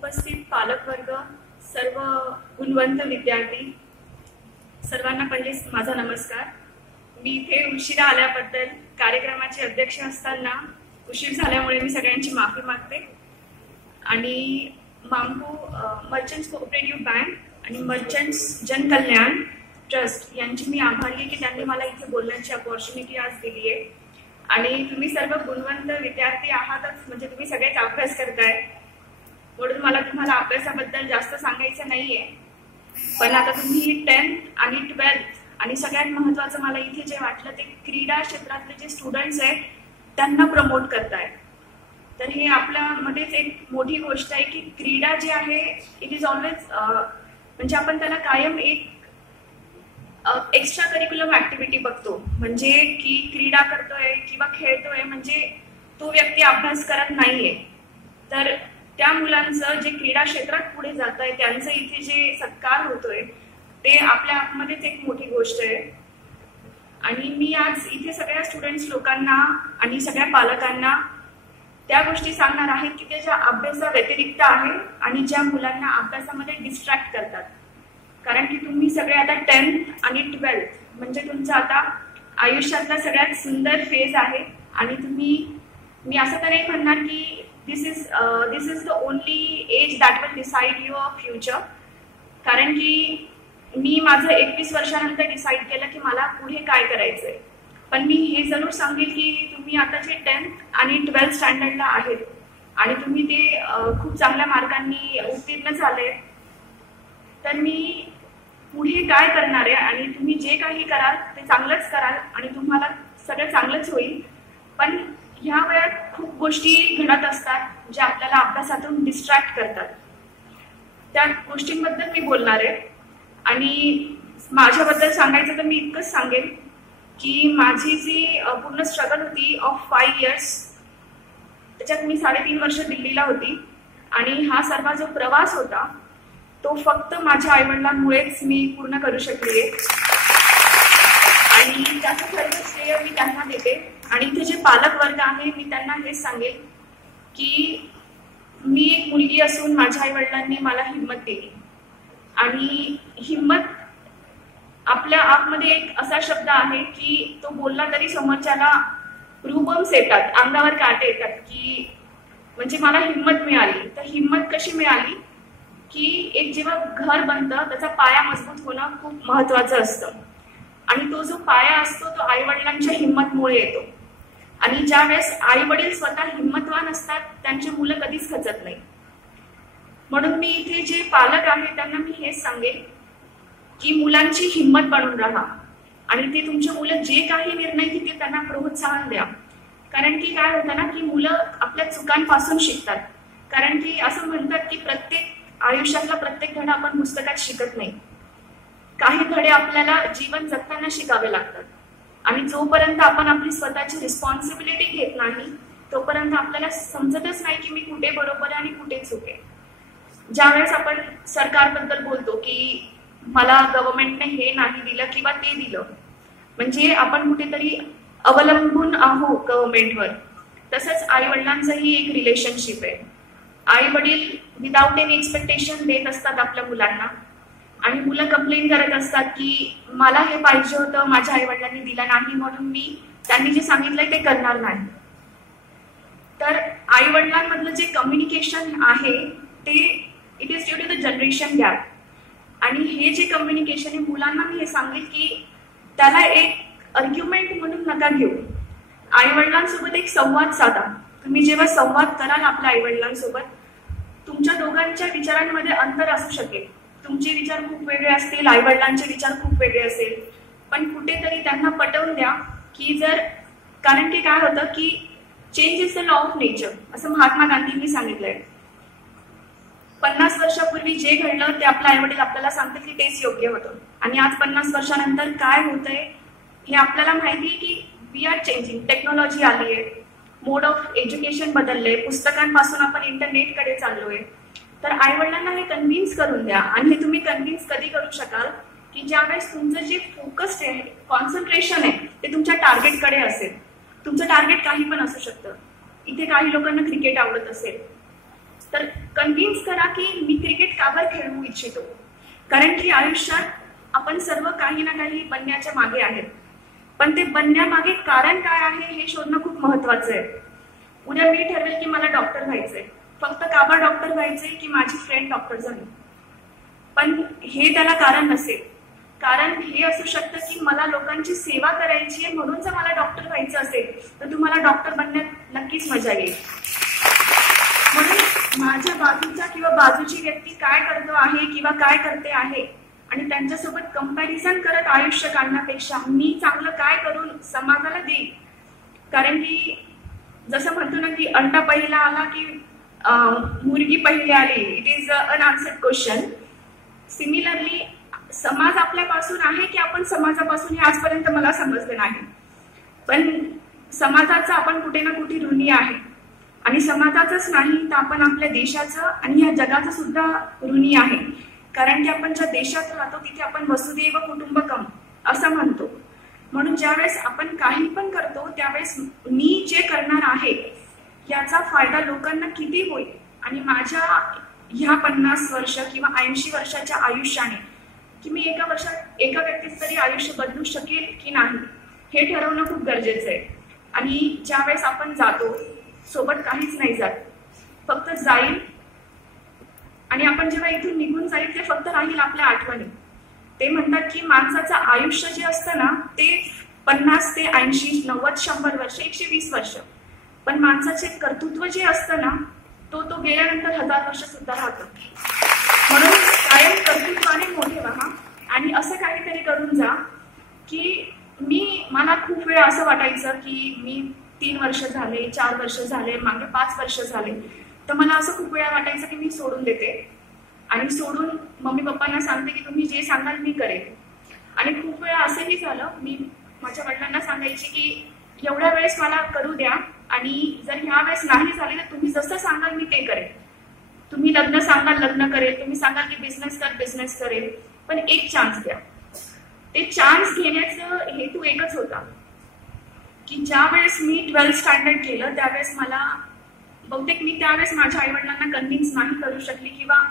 उपस्थित पालकवर्ग, सर्व गुणवंत विद्यार्थी, सर्वांना पहिले माझा नमस्कार। मी इथे उशिरा आल्याबद्दल, कार्यक्रमाचे अध्यक्ष असताना उशीर झाल्यामुळे मी सगळ्यांची माफी मागते। आणि मांगू मर्चंट्स कोऑपरेटिव्ह बँक आणि मर्चंट्स जनकल्याण ट्रस्ट यांची मी आभारी आहे की त्यांनी मला इथे बोलण्याची अपॉर्च्युनिटी आज दिली आहे। आणि तुम्ही सर्व गुणवंत विद्यार्थी आहातच, म्हणजे तुम्ही सगळेच अभ्यास करताय, म्हणून मला तुम्हाला अभ्यासाबद्दल जास्त सांगायचं नाहीये। पण आता तुम्ही 10th आणि 12th आणि सगळ्यात महत्त्वाचं मला इथे जे वाटलं ते क्रीडा क्षेत्रातले जे स्टुडंट्स आहेत त्यांना प्रमोट करताय। तर हे आपल्यामध्येच एक मोठी गोष्ट आहे की क्रीडा जी आहे इट इज ऑलवेज म्हणजे आपण त्याला कायम एक एक्स्ट्रा करिक्युलम ऍक्टिव्हिटी बघतो, म्हणजे की क्रीडा करतोय किंवा खेळतोय म्हणजे तो व्यक्ती अभ्यास करत नाहीये। तर त्या मुलांचं जे क्रीडा क्षेत्रात पुढे जात आहे त्यांचं इथे जे सत्कार होतोय ते आपल्या आतमध्येच एक मोठी गोष्ट आहे। आणि मी आज इथे सगळ्या स्टुडंट्स लोकांना आणि सगळ्या पालकांना त्या गोष्टी सांगणार आहे की ते ज्या अभ्यासा व्यतिरिक्त आहे आणि ज्या मुलांना अभ्यासामध्ये डिस्ट्रॅक्ट करतात। कारण की तुम्ही सगळे आता 10th आणि 12th म्हणजे तुमचा आता आयुष्यातला सगळ्यात सुंदर फेज आहे। आणि मी असं तर नाही म्हणणार की this is the only age that will decide your future. कारण की मी माझं 21 वर्षानंतर डिसाईड केलं की मला पुढे काय करायचंय। पण मी हे जरूर सांगेल की तुम्ही आता जे 10th आणि 12th स्टँडर्डला आहेत आणि तुम्ही ते खूप चांगल्या मार्गांनी उत्तीर्ण झाले, तर मी पुढे काय करणार आहे आणि तुम्ही जे काही कराल ते चांगलंच कराल आणि तुम्हाला सगळं चांगलंच होईल। पण ह्या वेळात खूप गोष्टी घडत असतात ज्या आपल्याला अभ्यासातून डिस्ट्रॅक्ट करतात, त्या गोष्टींबद्दल मी बोलणार आहे। आणि माझ्याबद्दल सांगायचं तर मी इतकंच सांगेन की माझी जी पूर्ण स्ट्रगल होती ऑफ 5 years, त्याच्यात मी 3.5 वर्ष दिल्लीला होती आणि हा सर्व जो प्रवास होता तो फक्त माझ्या आईवडिलांमुळेच मी पूर्ण करू शकले। आणि त्याचं सर्व श्रेय मी त्यांना देते। आणि इथे जे पालक वर्ग आहे मी त्यांना हेच सांगेल की मी एक मुलगी असून माझ्या आईवडिलांनी मला हिंमत दिली। आणि हिंमत आपल्या आतमध्ये एक असा शब्द आहे की तो बोलला तरी समोरच्याला रूबम्स येतात, अंगावर काटे येतात, की म्हणजे मला हिंमत मिळाली। तर हिंमत कशी मिळाली की एक जेव्हा घर बनतं त्याचा पाया मजबूत होणं खूप महत्वाचं असतं आणि तो जो पाया असतो तो आईवडिलांच्या हिंमतमुळे येतो। आणि ज्या वेळेस आईवडील स्वतः हिंमतवान असतात त्यांची मुलं कधीच खचत नाही। म्हणून मी इथे जे पालक आहेत त्यांना मी हेच सांगेन की मुलांची हिंमत बनून राहा आणि ते तुमच्या मुलं जे काही निर्णय घेतील त्यांना प्रोत्साहन द्या। कारण की काय होतं ना की मुलं आपल्या चुकांपासून शिकतात। कारण की असं म्हणतात की आयुष्यातला प्रत्येक धडा आपण पुस्तकात शिकत नाही, काही धडे आपल्याला जीवन जगताना शिकावे लागतात। आणि जोपर्यंत आपण आपली स्वतःची रिस्पॉन्सिबिलिटी घेत नाही तोपर्यंत आपल्याला समजतच नाही की मी कुठे बरोबर आहे आणि कुठे चूक आहे। ज्यावेळेस आपण सरकारबद्दल बोलतो की मला गव्हर्नमेंटने हे नाही दिलं किंवा ते दिलं, म्हणजे आपण कुठेतरी अवलंबून आहोत गव्हर्नमेंटवर। तसंच आई वडिलांचंही एक रिलेशनशिप आहे। आई वडील विदाउट एनी एक्सपेक्टेशन देत असतात आपल्या मुलांना आणि मुलं कंप्लेन करत असतात की मला हे पाहिजे होतं, माझ्या आई वडिलांनी दिलं नाही म्हणून मी त्यांनी जे सांगितलंय ते करणार नाही। तर आई वडिलांमधलं जे कम्युनिकेशन आहे ते it is due to the generation gap. आणि हे जे कम्युनिकेशन आहे मुलांना मी हे सांगेल की त्याला एक आर्ग्युमेंट म्हणून नका घेऊ। आई वडिलांसोबत एक संवाद साधा। तुम्ही जेव्हा संवाद कराल आपल्या आई वडिलांसोबत तुमच्या दोघांच्या विचारांमध्ये अंतर असू शकेल, तुमचे विचार खूप वेगळे असतील, आई वडिलांचे विचार खूप वेगळे असेल, पण कुठेतरी त्यांना पटवून द्या की कारण की काय होतं की change is the law of nature असं महात्मा गांधींनी सांगितलंय। 50 वर्षापूर्वी जे घडलं ते आपल्या आईवडील आपल्याला सांगतात की तेच योग्य होतं आणि आज 50 वर्षानंतर काय होतंय हे आपल्याला माहिती आहे की वी आर चेंजिंग। टेक्नॉलॉजी आली आहे, मोड ऑफ एज्युकेशन बदलले, पुस्तकांपासून आपण इंटरनेटकडे चाललोय। तर आई वडिलांना हे कन्व्हिन्स करून द्या। आणि हे तुम्ही कन्व्हिन्स कधी करू शकाल की ज्यावेळेस तुमचं जे फोकस आहे, कॉन्सन्ट्रेशन आहे ते तुमच्या टार्गेटकडे असेल। तुमचं टार्गेट काही पण असू शकतं। इथे काही लोकांना क्रिकेट आवडत असेल तर कन्व्हिन्स करा की मी क्रिकेट का बरं खेळू इच्छितो, कारण की आयुष्यात आपण सर्व काही ना काही बनण्याच्या मागे आहेत, पण ते बनण्यामागे कारण काय आहे हे शोधणं खूप महत्वाचं आहे. उद्या मी ठरवेल की मला डॉक्टर व्हायचंय, फक्त का बरं डॉक्टर व्हायचंय की माझी फ्रेंड डॉक्टर झाली, पण हे त्याला कारण नसेल. कारण हे असू शकतं की मला लोकांची सेवा करायची आहे, म्हणून जर मला डॉक्टर व्हायचं असेल तर तुम्हाला डॉक्टर बनण्यात नक्कीच मजा येईल. म्हणून माझ्या बाजूचा किंवा बाजूची व्यक्ती काय करतो आहे किंवा काय करते आहे आणि त्यांच्यासोबत कंपॅरिझन करत आयुष्य काढण्यापेक्षा मी चांगलं काय करून समाजाला देईल. कारण की जसं म्हणतो ना की अंडा पहिला आला की मुर्गी पहिली आली, it is unanswered question. Similarly समाज आपल्यापासून आहे की आपण समाजापासून हे आजपर्यंत मला समजलं नाही, पण समाजाचं आपण कुठे ना कुठे ऋणी आहे आणि समाजाचंच नाही तर आपण आपल्या देशाचं आणि या जगाचं सुद्धा ऋणी आहे. कारण की आपण ज्या देशात राहतो तिथे आपण वसुदैव कुटुंबकम असं म्हणतो. म्हणून ज्यावेळेस आपण काही पण करतो त्यावेळेस मी जे करणार आहे याचा फायदा लोकांना किती होईल आणि माझ्या ह्या 50 वर्ष किंवा 80 वर्षाच्या आयुष्याने की मी एका वर्षात एका व्यक्तीचं तरी आयुष्य बदलू शकेल की नाही हे ठरवणं खूप गरजेचं आहे. आणि ज्यावेळेस आपण जातो सोबत काहीच नाही जात, फक्त जाईल आणि आपण जेव्हा इथून निघून जाईल ते फक्त राहील आपल्या आठवणी. ते म्हणतात की माणसाचं आयुष्य जे असतं ना ते 50 ते 80, 90, 100 वर्ष, 120 वर्ष, पण माणसाचे कर्तृत्व जे असतं ना तो गेल्यानंतर 1000 वर्ष सुद्धा राहतं. म्हणून कायम कर्तृत्वाने मोठे व्हा आणि असं काहीतरी करून जा की मला खूप वेळा असं वाटायचं की मी 3 वर्ष झाले, 4 वर्ष झाले, मागे 5 वर्ष झाले, तर मला असं खूप वेळा वाटायचं की मी सोडून देते आणि सोडून मम्मी पप्पांना सांगते की तुम्ही जे सांगाल मी करेन. आणि खूप वेळा असंही झालं, मी माझ्या वडिलांना सांगायची की एवढ्या वेळेस मला करू द्या आणि जर ह्या वेळेस नाही झाले तर तुम्ही जसं सांगाल मी ते करेन. तुम्ही लग्न सांगाल लग्न करेल, तुम्ही सांगाल की बिझनेस करेल, पण एक चान्स द्या. ते चान्स घेण्याचा हेतू एकच होता की ज्या वेळेस मी 12th स्टँडर्ड केलं त्यावेळेस मला बहुतेक मी त्यावेळेस माझ्या आईवडिलांना कन्व्हिन्स नाही करू शकली किंवा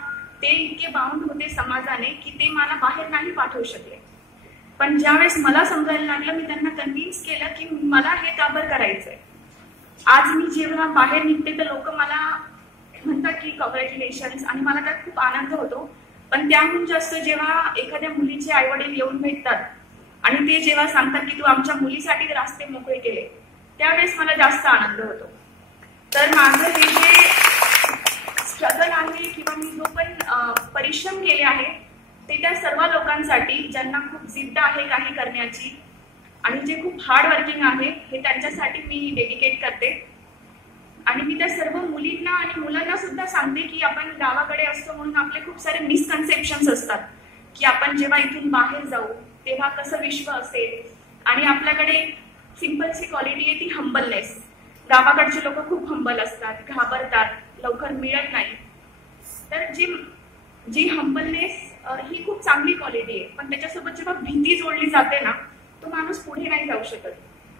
ते इतके बाउंड होते समाजाने की ते मला बाहेर नाही पाठवू शकले. पण ज्यावेळेस मला समजायला लागलं मी त्यांना कन्व्हिन्स केलं की मला हे का बरं करायचंय. आज मी जेव्हा बाहेर निघते तर लोक मला म्हणतात की कॉंग्रॅच्युलेशन्स आणि मला त्यात खूप आनंद होतो. पण त्याहून जास्त जेव्हा एखाद्या मुलीचे आईवडील येऊन भेटतात आणि ते जेव्हा सांगतात की तू आमच्या मुलीसाठी रस्ते मोकळे केले त्यावेळेस मला जास्त आनंद होतो. तर माझं हे जे स्ट्रगल आहे किंवा मी जो पण परिश्रम केले आहे ते त्या सर्व लोकांसाठी ज्यांना खूप जिद्द आहे काही करण्याची आणि जे खूप हार्ड वर्किंग आहे हे त्यांच्यासाठी मी डेडिकेट करते. आणि मी त्या सर्व मुलींना आणि मुलांना सुद्धा सांगते की आपण गावाकडे असतो म्हणून आपले खूप सारे मिसकन्सेप्शन्स असतात की आपण जेव्हा इथून बाहेर जाऊ तेव्हा कसं विश्व असेल. आणि आपल्याकडे सिंपलची क्वालिटी आहे ती हंबलनेस. गावाकडचे लोक खूप हंबल असतात, घाबरतात, लवकर मिळत नाही. तर जी हंबलनेस ही खूप चांगली क्वालिटी आहे, पण त्याच्यासोबत जेव्हा भीती जोडली जाते ना तो माणूस पुढे नाही जाऊ शकत.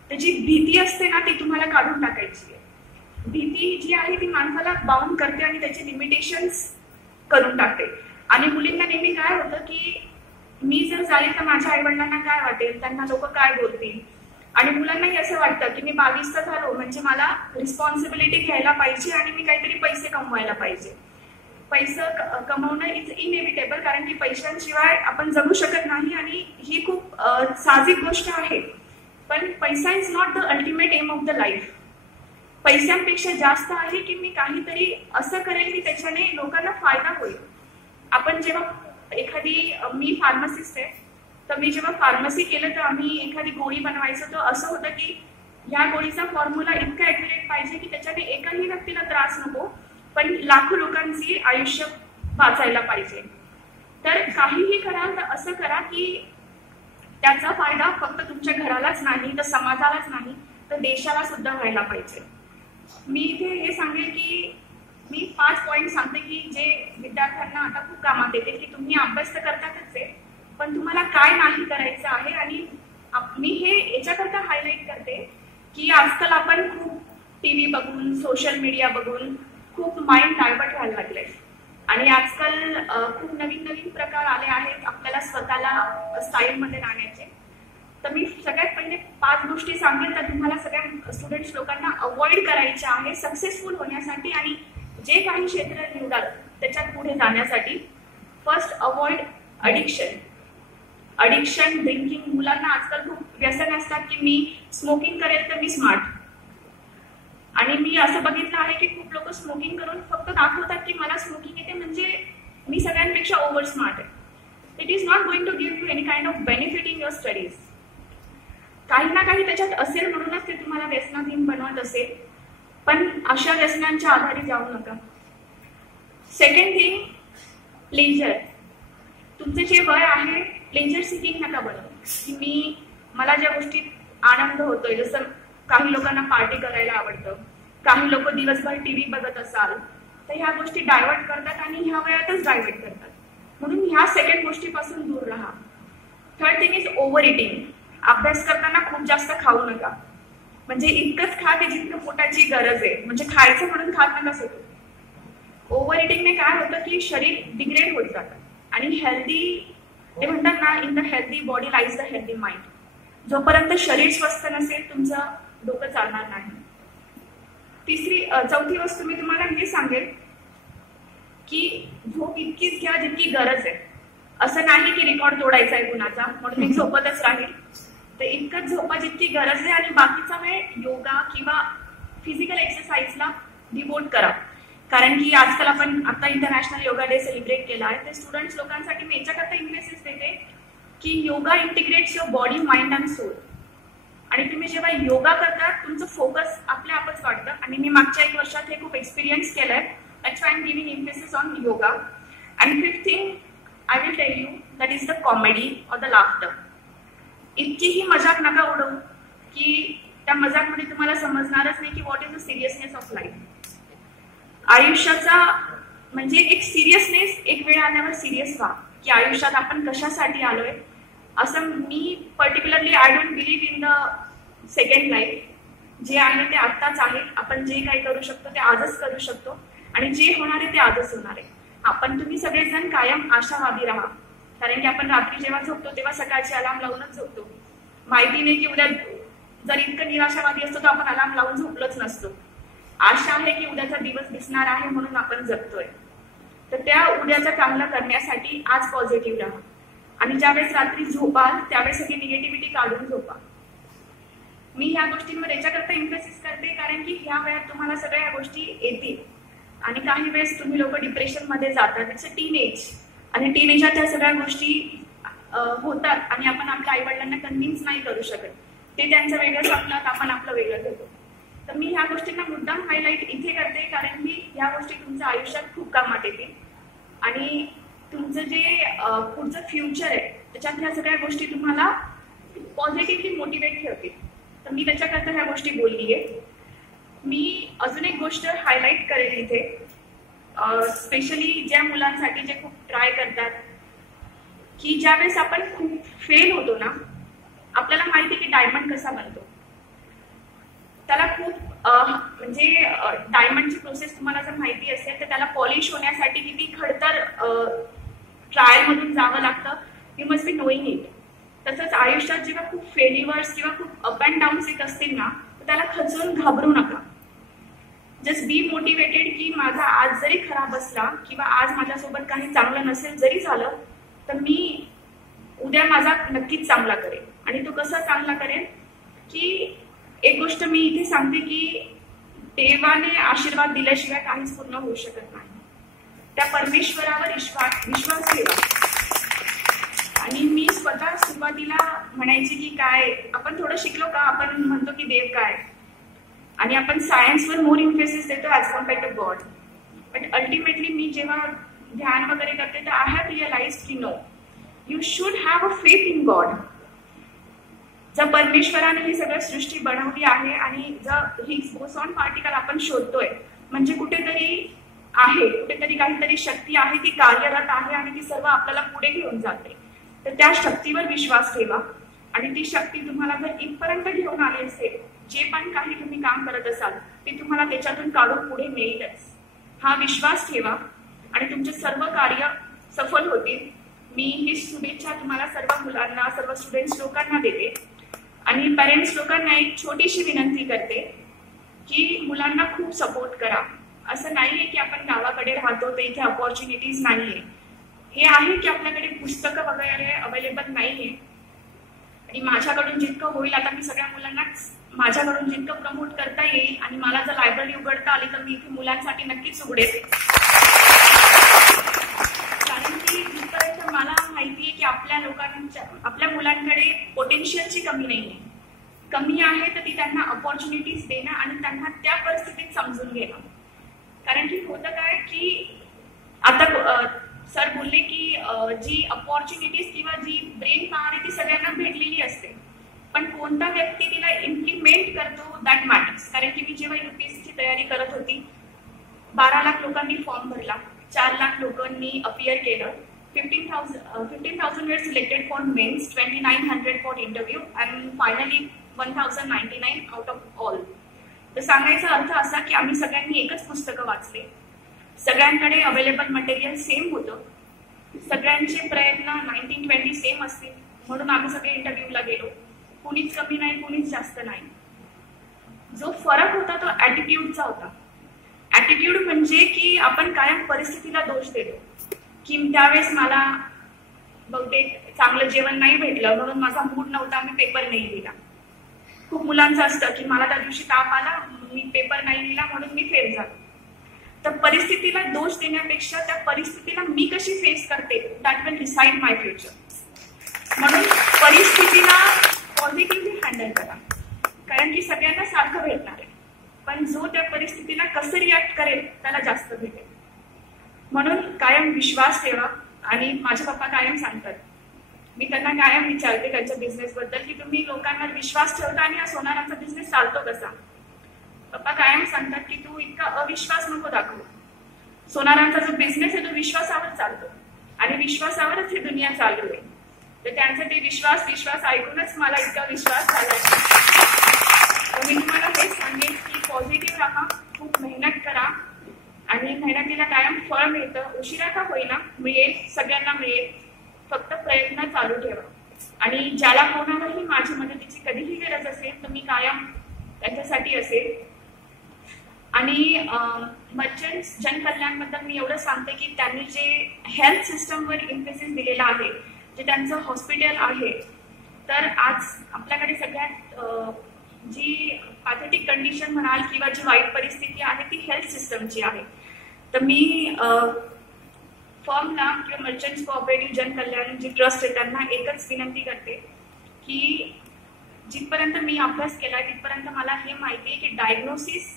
त्याची भीती असते ना ती तुम्हाला काढून टाकायची आहे. भीती जी आहे ती माणसाला बाउंड करते आणि त्याचे लिमिटेशन्स करून टाकते. आणि मुलींना नेहमी काय होतं की मी जर जाईल तर माझ्या आईवडिलांना काय वाटेल, त्यांना लोक काय बोलतील. आणि मुलांनाही असं वाटतं की मी 22 झालो म्हणजे मला रिस्पॉन्सिबिलिटी घ्यायला पाहिजे आणि मी काहीतरी पैसे कमवायला पाहिजे. पैसे कमवणं इज इनएव्हिटेबल, कारण की पैशांशिवाय आपण जगू शकत नाही आणि ही खूप साहजिक गोष्ट आहे. पण पैसा is not the ultimate aim of the life. पैशांपेक्षा जास्त आहे की मी काहीतरी असं करेल की त्याच्याने लोकांना फायदा होईल. आपण जेव्हा मी फार्मसिस्ट आहे तर मी जेव्हा फार्मसी केलं तर आम्ही एखादी गोळी बनवायचो तर असं होतं की या गोळीचा फॉर्म्युला इतका ॲक्युरेट पाहिजे की त्याच्याने एकाही व्यक्तीला त्रास नको पण लाखो लोकांची आयुष्य वाचायला पाहिजे. तर काहीही कराल तर असं करा की त्याचा फायदा फक्त तुमच्या घरालाच नाही तर समाजालाच नाही तर देशाला सुद्धा व्हायला पाहिजे. मी इथे हे सांगेल की मी 5 पॉईंट सांगते की जे विद्यार्थ्यांना आता खूप कामात येते की तुम्ही अभ्यास तर करतातच आहे पण तुम्हाला काय नाही करायचं आहे. आणि मी हे याच्याकरता हायलाईट करते की आजकाल आपण खूप TV बघून सोशल मीडिया बघून खूप माइंड डायव्हर्ट व्हायला लागले. स्टाईलमध्ये राहण्याचे. तर मी सगळ्यात पहिले 5 गोष्टी सांगेन त्या तुम्हाला सगळ्या स्टुडंट्स लोकांना अवॉइड करायच्या आहे सक्सेसफुल होण्यासाठी आणि जे काही क्षेत्र निवडाल त्याच्यात पुढे जाण्यासाठी. First, avoid addiction. ड्रिंकिंग. मुलांना आजकाल खूप व्यसन असतात की मी स्मोकिंग करेल तर मी स्मार्ट. आणि मी असं बघितलं आहे की खूप लोक स्मोकिंग करून फक्त दाखवतात की मला स्मोकिंग येते म्हणजे मी सगळ्यांपेक्षा ओव्हर स्मार्ट आहे. It is not going to give you any kind of benefit in your studies. काही ना काही त्याच्यात असेल म्हणूनच ते तुम्हाला व्यसनाधीन बनवत असेल, पण अशा व्यसनांच्या आधारे जाऊ नका. Second thing, pleasure. तुमचं जे वय आहे प्लेजर सिकिंग नका बनवू की मला ज्या गोष्टीत आनंद होतोय, जसं काही लोकांना पार्टी करायला आवडतं, काही लोक दिवसभर टीव्ही बघत असाल तर ह्या गोष्टी डायव्हर्ट करतात आणि ह्या वयातच डायव्हर्ट करतात. म्हणून ह्या सेकंड गोष्टीपासून दूर राहा. Third thing is over eating. अभ्यास करताना खूप जास्त खाऊ नका, म्हणजे इतकंच खा की जितकं पोटाची गरज आहे, म्हणजे खायचं म्हणून खात नका सुटू. ओव्हर इटिंगने काय होतं की शरीर डिग्रेड होत जातं आणि हेल्दी, ते म्हणतात ना, in the healthy body lies the healthy mind. जोपर्यंत शरीर स्वस्थ नसेल तुमचं डोकं चालणार नाही. चौथी वस्तू मी तुम्हाला हे सांगेल की झोप इतकीच घ्या जितकी गरज आहे. असं नाही की रेकॉर्ड तोडायचा आहे कुणाचा म्हणून मी झोपतच राहील. तर इतकंच झोपा जितकी गरज आहे आणि बाकीचा वेळ योगा किंवा फिजिकल एक्सरसाइजला डिवोट करा. कारण की आजकाल आपण आता इंटरनॅशनल योगा डे सेलिब्रेट केला आहे. ते स्टुडंट्स लोकांसाठी मी याच्याकरता इम्फेसिस देते की yoga integrates your body, mind and soul. आणि तुम्ही जेव्हा योगा करता तुमचं फोकस आपल्या आपच वाढतं. आणि मी मागच्या 1 वर्षात हे खूप एक्सपिरियन्स केलंय. That's why I am giving emphasis on yoga. And fifth thing I will tell you, that is the comedy or the laughter. इतकीही मजाक नका उडवू की त्या मजाकमध्ये तुम्हाला समजणारच नाही की what is the seriousness of life. आयुष्याचा म्हणजे एक सिरियसनेस, एक वेळ आल्यावर सिरियस व्हा की आयुष्यात आपण कशासाठी आलोय. असं मी particularly I don't believe in the second life. जे आहे ते आत्ताच आहे. आपण जे काही करू शकतो ते आजच करू शकतो आणि जे होणार आहे ते आजच होणार आहे. आपण तुम्ही सगळेजण कायम आशावादी राहा, कारण की आपण रात्री जेव्हा झोपतो तेव्हा सकाळची अलार्म लावूनच झोपतो. माहिती नाही की उद्या जर इतकं निराशावादी असतो तर आपण अलार्म लावून झोपलोच नसतो. आशा आहे की उद्याचा दिवस दिसणार आहे म्हणून आपण जगतोय. तर त्या उद्याचं चांगलं करण्यासाठी आज पॉझिटिव्ह राहा आणि ज्यावेळेस रात्री झोपाल त्यावेळेस सगळी निगेटिव्हिटी काढून झोपा. मी ह्या गोष्टींवर याच्याकरता इम्फेसिस करते कारण की ह्या वेळात तुम्हाला सगळ्या ह्या गोष्टी येतील आणि काही वेळेस तुम्ही लोक डिप्रेशनमध्ये जातात. इट्स अ टीनएज आणि टीनएजात त्या सगळ्या गोष्टी होतात आणि आपण आपल्या आईवडिलांना कन्व्हिन्स नाही करू शकत. ते त्यांचं वेगळं स्वप्नात, आपण आपलं वेगळं घेतो. तर मी ह्या गोष्टींना मुद्दाम हायलाईट इथे करते कारण की ह्या गोष्टी तुमच्या आयुष्यात खूप कामात येतील आणि तुमचं जे पुढचं फ्युचर आहे त्याच्यात ह्या सगळ्या गोष्टी तुम्हाला पॉझिटिव्हली मोटिवेट ठेवतील. तर मी त्याच्याकरता ह्या गोष्टी बोलली आहे. मी अजून एक गोष्ट हायलाईट करेल इथे, स्पेशली ज्या मुलांसाठी जे खूप ट्राय करतात की ज्यावेळेस आपण खूप फेल होतो ना, आपल्याला माहिती आहे की डायमंड कसा बनतो. त्याला खूप म्हणजे डायमंडची प्रोसेस तुम्हाला जर माहिती असेल तर त्याला पॉलिश होण्यासाठी किती खडतर ट्रायलमधून जावं लागतं. You must be knowing it. तसंच आयुष्यात जेव्हा खूप फेल्युअर्स किंवा खूप अप अँड डाऊन्स येत असतील ना, तर त्याला खचून घाबरू नका. जस्ट बी मोटिवेटेड की माझा आज जरी खराब असला किंवा आज माझ्यासोबत काही चांगलं नसेल जरी झालं तर मी उद्या माझा नक्कीच चांगला करेन. आणि तो कसा चांगला करेन की एक गोष्ट मी इथे सांगते की देवाने आशीर्वाद दिल्याशिवाय काहीच पूर्ण होऊ शकत नाही. त्या परमेश्वरावर विश्वास ठेवा. आणि मी स्वतः सुरुवातीला म्हणायची की काय आपण थोडं शिकलो का आपण म्हणतो की देव काय आणि आपण सायन्सवर मोर इम्फेसिस देतो as compared to God. But ultimately मी जेव्हा ध्यान वगैरे करते तर आय हॅव रिअलाइज्ड की no, you should have a faith in God. जर परमेश्वराने ही सगळं सृष्टी बनवली आहे आणि जर ही बोसॉन पार्टिकल आपण शोधतोय म्हणजे कुठेतरी आहे, कुठेतरी काहीतरी शक्ती आहे ती कार्यरत आहे आणि ती सर्व आपल्याला पुढे घेऊन जाते. तर त्या शक्तीवर विश्वास ठेवा आणि ती शक्ती तुम्हाला जर इथपर्यंत घेऊन आली असेल, जे पण काही तुम्ही काम करत असाल ते तुम्हाला त्याच्यातून काढून पुढे नेईलच. हा विश्वास ठेवा आणि तुमचे सर्व कार्य सफल होतील. मी ही शुभेच्छा तुम्हाला सर्व मुलांना, सर्व स्टुडंट्स लोकांना देते आणि पेरेंट्स लोकांना एक छोटीशी विनंती करते की मुलांना खूप सपोर्ट करा. असं नाहीये की आपण गावाकडे राहतो तर इथे अपॉर्च्युनिटीज नाहीये. हे आहे की आपल्याकडे पुस्तकं वगैरे अवेलेबल नाहीये आणि माझ्याकडून जितकं होईल, आता मी सगळ्या मुलांना माझ्याकडून जितकं प्रमोट करता येईल आणि मला जर लायब्ररी उघडता आली तर मी इथे मुलांसाठी नक्कीच उघडेल. कारण की जिथपर्यंत मला माहिती आहे की आपल्या मुलांकडे पोटेन्शियलची कमी नाहीये. कमी आहे तर ती त्यांना अपॉर्च्युनिटीज देणं आणि त्यांना त्या परिस्थितीत समजून घेणं. कारण की होतं काय की आता सर बोलले की जी अपॉर्च्युनिटीज किंवा जी ब्रेन पॉवर आहे ती सगळ्यांना भेटलेली असते, पण कोणता व्यक्ती तिला इम्प्लिमेंट करतो दॅट मॅटर्स. कारण की मी जेव्हा UPSCची तयारी करत होती, 12 लाख लोकांनी फॉर्म भरला, 4 लाख लोकांनी अपियर केलं, 15,000 were selected for mains, 2,900 for interview and finally 1,099 out of all. तर सांगायचा अर्थ असा की आम्ही सगळ्यांनी एकच पुस्तकं वाचले, सगळ्यांकडे अवेलेबल मटेरियल सेम होतं, सगळ्यांचे प्रयत्न 19-20 सेम असतील, म्हणून आम्ही सगळे इंटरव्ह्यूला गेलो. कुणीच कमी नाही, कुणीच जास्त नाही. जो फरक होता तो ऍटिट्यूडचा होता. ऍटिट्यूड म्हणजे की आपण कायम परिस्थितीला दोष देतो की त्यावेळेस मला बहुतेक चांगलं जेवण नाही भेटलं म्हणून माझा मूड नव्हता, मी पेपर नाही लिहिला. खूप मुलांचं असतं की मला त्या दिवशी ताप आला, मी पेपर नाही लिहिला म्हणून मी फेल झालो. तर परिस्थितीला दोष देण्यापेक्षा त्या परिस्थितीला मी कशी फेस करते that will decide my future. म्हणून परिस्थितीला पॉझिटिव्हली हँडल करा, कारण की सगळ्यांना सारखं भेटणार आहे, पण जो त्या परिस्थितीला कसं रिॲक्ट करेल त्याला जास्त भेटेल. म्हणून कायम विश्वास ठेवा. आणि माझे पप्पा कायम सांगतात, मी त्यांना कायम विचारते त्यांच्या बिझनेस बद्दल की तुम्ही लोकांवर विश्वास ठेवता आणि हा सोनारांचा बिझनेस चालतो कसा. पप्पा कायम सांगतात की तू इतका अविश्वास नको दाखवू. सोनारांचा जो बिझनेस आहे तो विश्वासावर चालतो आणि विश्वासावरच ही दुनिया चालू आहे. तर त्यांचा ते विश्वास ऐकूनच मला इतका विश्वास झाला. तर मी तुम्हाला हेच सांगेन की पॉझिटिव्ह राहा, खूप मेहनत करा आणि मेहनतीला कायम फळ मिळतं. उशिरा का होईना मिळेल, सगळ्यांना मिळेल. फक्त प्रयत्न चालू ठेवा. आणि ज्याला कोणालाही माझी मदतीची कधीही गरज असेल तर मी कायम त्यांच्यासाठी असेल. आणि मर्चंट्स जनकल्याणबद्दल मी एवढं सांगते की त्यांनी जे हेल्थ सिस्टमवर इम्फेसिस दिलेला आहे, जे त्यांचं हॉस्पिटल आहे, तर आज आपल्याकडे सगळ्यात जी पॅथेटिक कंडिशन म्हणाल किंवा जी वाईट परिस्थिती आहे ती हेल्थ सिस्टमची आहे. तर मी फर्मला किंवा मर्चंट्स कोऑपरेटिव्ह जनकल्याण जी ट्रस्ट आहे त्यांना एकच विनंती करते की जिथपर्यंत मी अभ्यास केला तिथपर्यंत मला हे माहिती आहे की डायग्नोसिस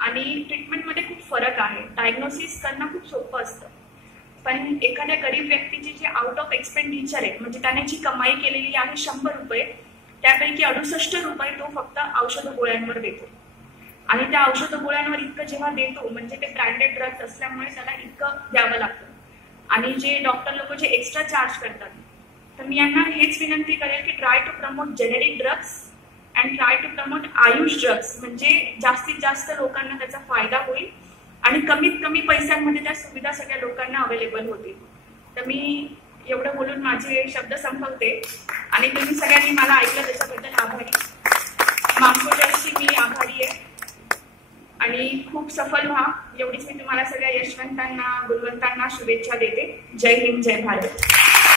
आणि ट्रीटमेंटमध्ये खूप फरक आहे. डायग्नोसिस करणं खूप सोपं असतं, पण एखाद्या गरीब व्यक्तीची जी आउट ऑफ एक्सपेंडिचर आहे, म्हणजे त्याने जी कमाई केलेली आहे 100 रुपये, त्यापैकी 68 रुपये तो फक्त औषध गोळ्यांवर देतो. आणि त्या औषध गोळ्यांवर इतकं जेव्हा देतो, म्हणजे ते ब्रँडेड ड्रग्स असल्यामुळे त्याला इतकं द्यावं लागतं. आणि जे डॉक्टर लोक जे एक्स्ट्रा चार्ज करतात, तर मी यांना हेच विनंती करेल की try to promote generic drugs and try to promote AYUSH drugs, म्हणजे जास्तीत जास्त लोकांना त्याचा फायदा होईल आणि कमीत कमी पैशांमध्ये त्या सुविधा सगळ्या लोकांना अवेलेबल होतील. तर मी एवढं बोलून माझे शब्द संपवते आणि तुम्ही सगळ्यांनी मला ऐकलं त्याच्याबद्दल आभारी. मास्कोटर्सची मी आभारी आहे आणि खूप सफल व्हा एवढीच मी तुम्हाला सगळ्या यशवंतांना, गुणवंतांना शुभेच्छा देते. जय हिंद, जय भारत.